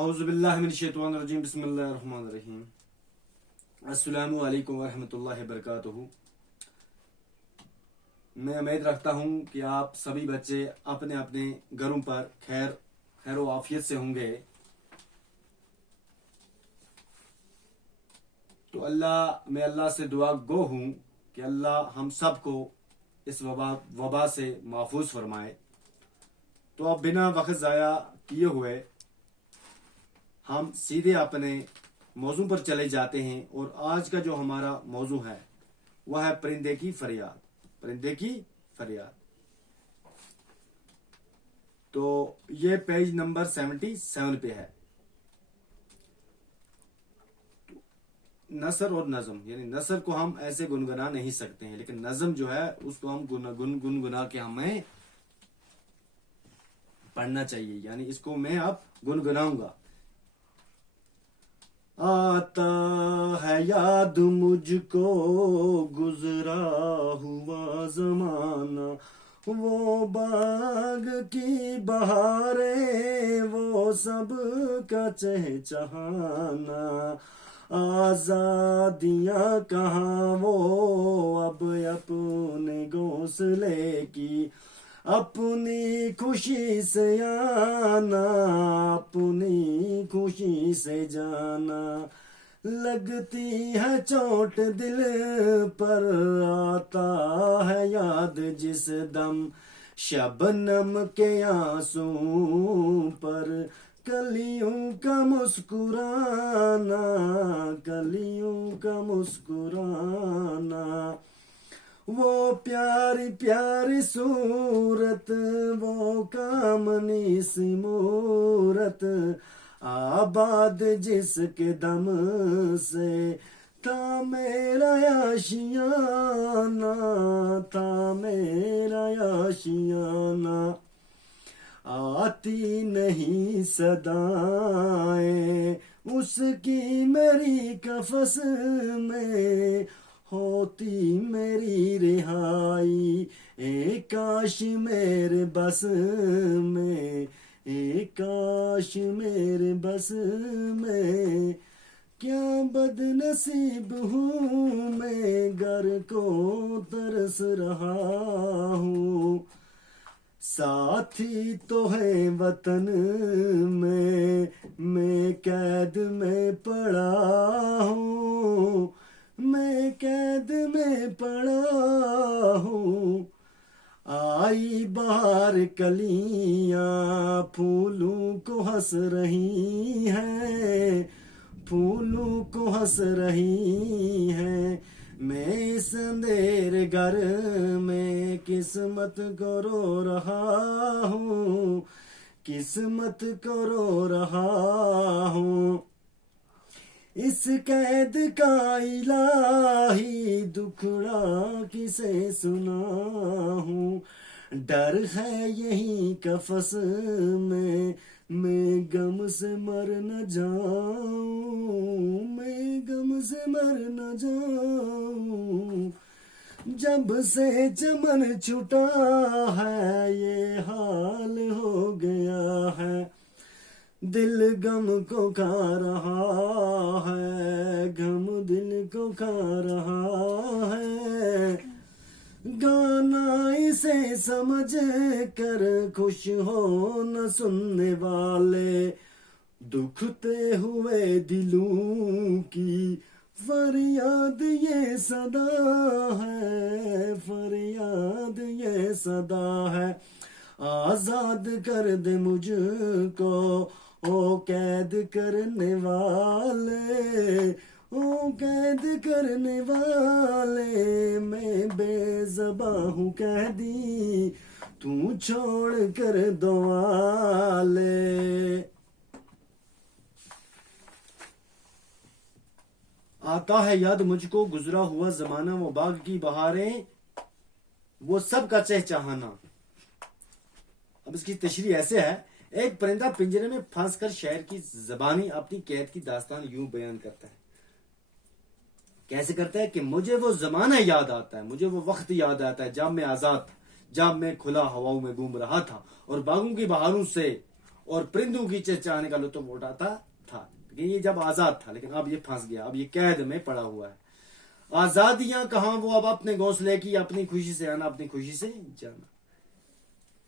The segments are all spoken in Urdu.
اعوذ باللہ من الشیطان الرجیم بسم اللہ الرحمن الرحیم السلام علیکم ورحمۃ اللہ وبرکاتہ۔ میں امید رکھتا ہوں کہ آپ سبھی بچے اپنے اپنے گھروں پر خیر و عافیت سے ہوں گے۔ تو میں اللہ سے دعا گو ہوں کہ اللہ ہم سب کو اس وبا سے محفوظ فرمائے۔ تو اب بنا وقت ضائع کیے ہوئے ہم سیدھے اپنے موضوع پر چلے جاتے ہیں، اور آج کا جو ہمارا موضوع ہے وہ ہے پرندے کی فریاد۔ تو یہ پیج نمبر 77 پہ ہے۔ نثر اور نظم، یعنی نثر کو ہم ایسے گنگنا نہیں سکتے ہیں، لیکن نظم جو ہے اس کو ہم گنگنا کے ہمیں پڑھنا چاہیے، یعنی اس کو میں اب گنگناؤں گا۔ آتا ہے یاد مجھ کو گزرا ہوا زمانہ، وہ باغ کی بہاریں، وہ سب کا چہچہانا، آزادیاں کہاں وہ اب اپنے گھونسلے کی، اپنی خوشی سے آنا، اپنی خوشی سے جانا، لگتی ہے چوٹ دل پر، آتا ہے یاد جس دم شبنم کے آنسوں پر، کلیوں کا مسکرانا، کلیوں کا مسکرانا، وہ پیاری پیاری صورت، وہ کامنی سی مورت، آباد جس کے دم سے تھا میرا آشیانہ، تھا میرا آشیانہ، آتی نہیں صدائیں اس کی میری قفس میں، ہوتی میری رہائی اے کاش میرے بس میں، اے کاش میرے بس میں، کیا بد نصیب ہوں میں گھر کو ترس رہا ہوں، ساتھی تو ہے وطن میں قید میں پڑا ہوں، میں قید میں پڑا ہوں، آئی بہار کلیاں پھولوں کو ہنس رہی ہیں، پھولوں کو ہنس رہی ہیں، میں اس اندھیر گھر میں قسمت کو رو رہا ہوں، قسمت کو رو رہا ہوں، اس قید کا الہی دکھڑا کسے سناؤں، ڈر ہے یہی قفس میں غم سے مر نہ جاؤں، میں غم سے مر نہ جاؤں، جب سے چمن چھٹا ہے یہ حال ہو گیا ہے، دل غم کو کھا رہا ہے، غم دل کو کھا رہا ہے، گانا اسے سمجھ کر خوش ہو نہ سننے والے، دکھتے ہوئے دلوں کی فریاد یہ صدا ہے، فریاد یہ صدا ہے، آزاد کر دے مجھ کو او قید کرنے والے، او قید کرنے والے، میں بے زباں ہوں قیدی تو چھوڑ کر دعا لے۔ آتا ہے یاد مجھ کو گزرا ہوا زمانہ، وہ باغ کی بہاریں، وہ سب کا چہچہانا۔ اب اس کی تشریح ایسے ہے، ایک پرندہ پنجرے میں پھنس کر شہر کی زبانی اپنی قید کی داستان یوں بیان کرتا ہے۔ کیسے کرتا ہے کہ مجھے وہ زمانہ یاد آتا ہے، مجھے وہ وقت یاد آتا ہے جب میں آزاد تھا، جب میں کھلا ہواؤں میں گھوم رہا تھا اور باغوں کی بہاروں سے اور پرندوں کی چہچہانے کا لطف اٹھاتا تھا. لیکن یہ جب آزاد تھا، لیکن اب یہ پھنس گیا، اب یہ قید میں پڑا ہوا ہے. آزادیاں کہاں، وہ اب اپنے گھونسلے کی اپنی خوشی سے آنا، اپنی خوشی سے جانا.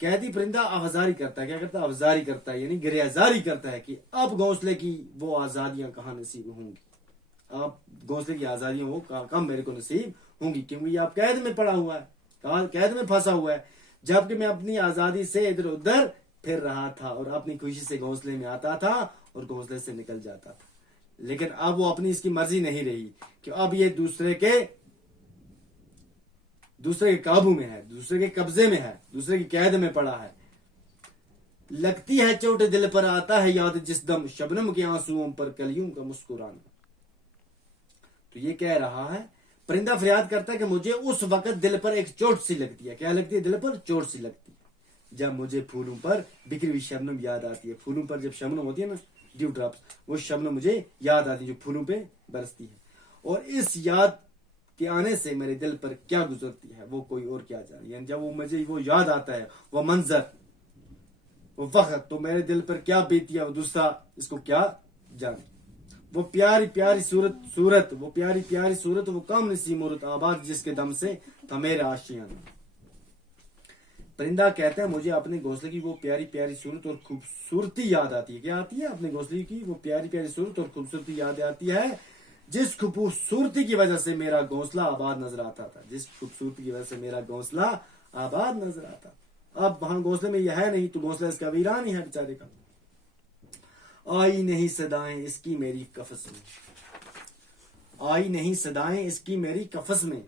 قیدی پرندہ آوازاری کرتا ہے، کیا کرتا ہے؟ آوازاری کرتا ہے، یعنی گریزاری کرتا ہے کہ اب گھونسلے کی وہ آزادیاں کہاں نصیب ہوں گی، اب گھونسلے کی آزادیاں وہ کم میرے کو نصیب ہوں گی، کیونکہ یہ اب قید میں پڑا ہوا ہے، قید میں پھنسا ہوا ہے. جبکہ میں اپنی آزادی سے ادھر ادھر پھر رہا تھا اور اپنی خوشی سے گھونسلے میں آتا تھا اور گھونسلے سے نکل جاتا تھا. لیکن اب وہ اپنی اس کی مرضی نہیں رہی کہ اب یہ دوسرے کے قابو میں ہے، دوسرے کے قبضے میں ہے، دوسرے کی قید میں پڑا ہے. لگتی ہے چوٹ دل پر، آتا ہے یاد جس دم، شبنم کے آنسوؤں پر کلیوں کا مسکرانا. تو یہ کہہ رہا ہے، پرندہ فریاد کرتا ہے کہ مجھے اس وقت دل پر ایک چوٹ سی لگتی ہے. کیا لگتی ہے؟ دل پر چوٹ سی لگتی ہے جب مجھے پھولوں پر بکھری ہوئی شبنم یاد آتی ہے. پھولوں پر جب شبنم ہوتی ہے نا، ڈیو ڈراپس، وہ شبنم مجھے یاد آتی ہے جو پھولوں پہ برستی ہے. اور اس یاد کے آنے سے میرے دل پر کیا گزرتی ہے وہ کوئی اور کیا جانے. یعنی جب مجھے وہ یاد آتا ہے، وہ منظر، وہ وقت، تو میرے دل پر کیا بیتی ہے وہ دوسرا اس کو کیا جانے. وہ پیاری پیاری صورت، وہ پیاری پیاری صورت، وہ کم نسی مورت، آباد جس کے دم سے تھا میرا آشیانہ. پرندہ کہتا ہے مجھے اپنے گھونسلے کی وہ پیاری پیاری صورت اور خوبصورتی یاد آتی ہے. کیا آتی ہے؟ اپنے گھونسلے کی وہ پیاری پیاری صورت اور خوبصورتی یاد آتی ہے، جس خوبصورتی کی وجہ سے میرا گھونسلہ آباد نظر آتا تھا. جس خوبصورتی کی وجہ سے میرا گھونسلہ آباد نظر آتا تھا. اب وہاں گھونسلے میں یہ ہے نہیں، تو گھونسلہ اس کا ویران ہی ہے بیچارے کا. آئی نہیں صدائیں اس کی میری قفس میں، آئی نہیں صدائیں اس کی میری قفس میں،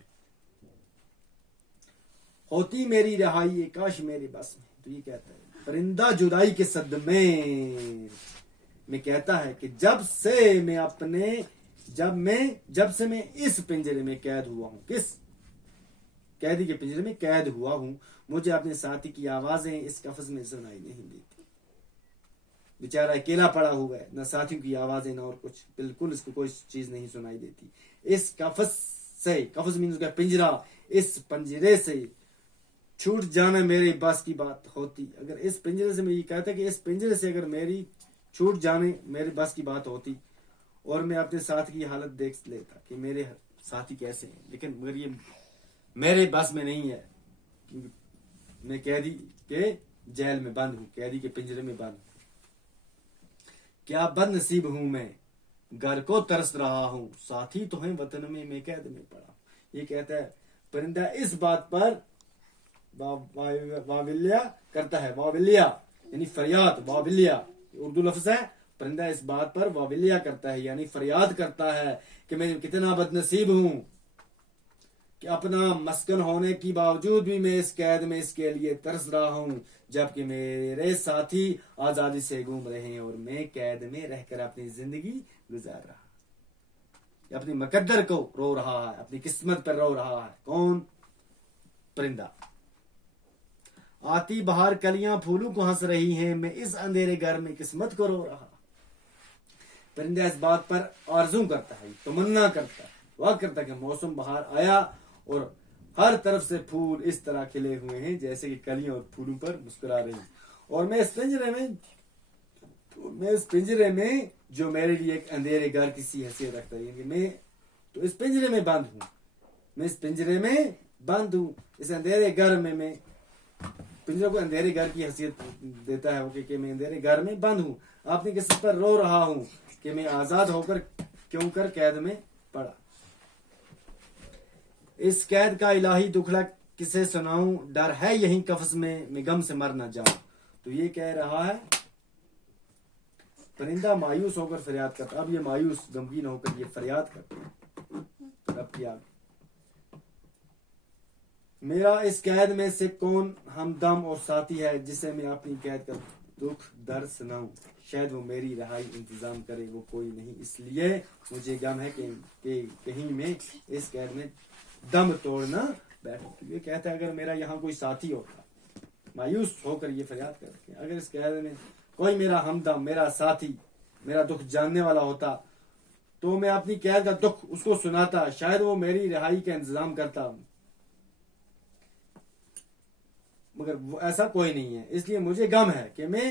ہوتی میری رہائی کاش میرے بس میں. تو یہ کہتا ہے پرندہ جدائی کے صدمے میں کہتا ہے کہ جب سے میں اس پنجرے میں قید ہوا ہوں، کس قیدی کے پنجرے میں قید ہوا ہوں، مجھے اپنے ساتھی کی آوازیں اس قفس میں سنائی نہیں دیتی. بیچارہ اکیلا پڑا ہوا ہے، نہ ساتھیوں کی آوازیں نہ اور کچھ، بالکل اس کو کوئی چیز نہیں سنائی دیتی. اس قفس سے، قفس مینز کا پنجرہ، اس پنجرے سے چھوٹ جانا میرے بس کی بات ہوتی. اگر اس پنجرے سے، میں یہ کہتا ہے کہ اس پنجرے سے اگر میری چھوٹ جانے میرے بس کی بات ہوتی اور میں اپنے ساتھ کی حالت دیکھ لیتا کہ میرے ساتھی کیسے ہیں، لیکن مگر یہ میرے بس میں نہیں ہے. میں قیدی کے جیل میں بند ہوں، قیدی کے پنجرے میں بند ہوں. کیا بد نصیب ہوں میں، گھر کو ترس رہا ہوں، ساتھی تو ہیں وطن میں قید میں پڑا. یہ کہتا ہے پرندہ اس بات پر واویلیا کرتا ہے. واویلیا یعنی فریاد، واویلیا اردو لفظ ہے. پرندہ اس بات پر واویلیا کرتا ہے یعنی فریاد کرتا ہے کہ میں کتنا بد نصیب ہوں کہ اپنا مسکن ہونے کی باوجود بھی میں اس قید میں اس کے لیے ترس رہا ہوں، جبکہ میرے ساتھی آزادی سے گھوم رہے ہیں اور میں قید میں رہ کر اپنی زندگی گزار رہا ہوں. اپنی مقدر کو رو رہا ہے، اپنی قسمت پر رو رہا ہے. کون؟ پرندہ. آتی بہار کلیاں پھولوں کو ہنس رہی ہیں، میں اس اندھیرے گھر میں قسمت کو رو رہا. پرندہ اس بات پر آرزو کرتا ہے، تمنا کرتا ہے، دعا کرتا ہے کہ موسم بہار آیا اور ہر طرف سے پھول اس طرح کھلے ہوئے ہیں جیسے کہ کلیاں اور پھولوں پر مسکرا رہی ہیں. اور میں اس پنجرے میں جو میرے لیے ایک اندھیرے گھر کی سی حیثیت رکھتا ہے، یعنی میں تو اس پنجرے میں بند ہوں، میں اس پنجرے میں بند ہوں. اس اندھیرے گھر میں پنجرے کو اندھیرے گھر کی حیثیت دیتا ہے کہ میں اندھیرے گھر میں بند ہوں، اپنی قسمت پر رو رہا ہوں کہ میں آزاد ہو کر کیوں کر قید میں پڑا. اس قید کا الہی دکھڑا کسے سناؤں، ڈر ہے یہیں قفس میں غم سے مر نہ جاؤں. تو یہ کہہ رہا ہے پرندہ مایوس ہو کر فریاد کرتا. اب یہ مایوس غمگین ہو کر یہ فریاد کرتا ہے رب کی آگے، میرا اس قید میں سے کون ہمدم اور ساتھی ہے جسے میں اپنی قید کا دکھ درد سناؤں. شاید وہ میری رہائی انتظام کرے، وہ کوئی نہیں، اس لیے مجھے غم ہے کہ کہیں میں اس قید میں دم توڑنا بیٹھوں. یہ کہتا ہے اگر میرا یہاں کوئی ساتھی ہوتا، مایوس ہو کر یہ فریاد کرتے ہیں، اگر اس قید میں کوئی میرا ہمدم، میرا ساتھی، میرا دکھ جاننے والا ہوتا تو میں اپنی قید کا دکھ اس کو سناتا، شاید وہ میری رہائی کا انتظام کرتا، مگر وہ ایسا کوئی نہیں ہے، اس لیے مجھے غم ہے کہ میں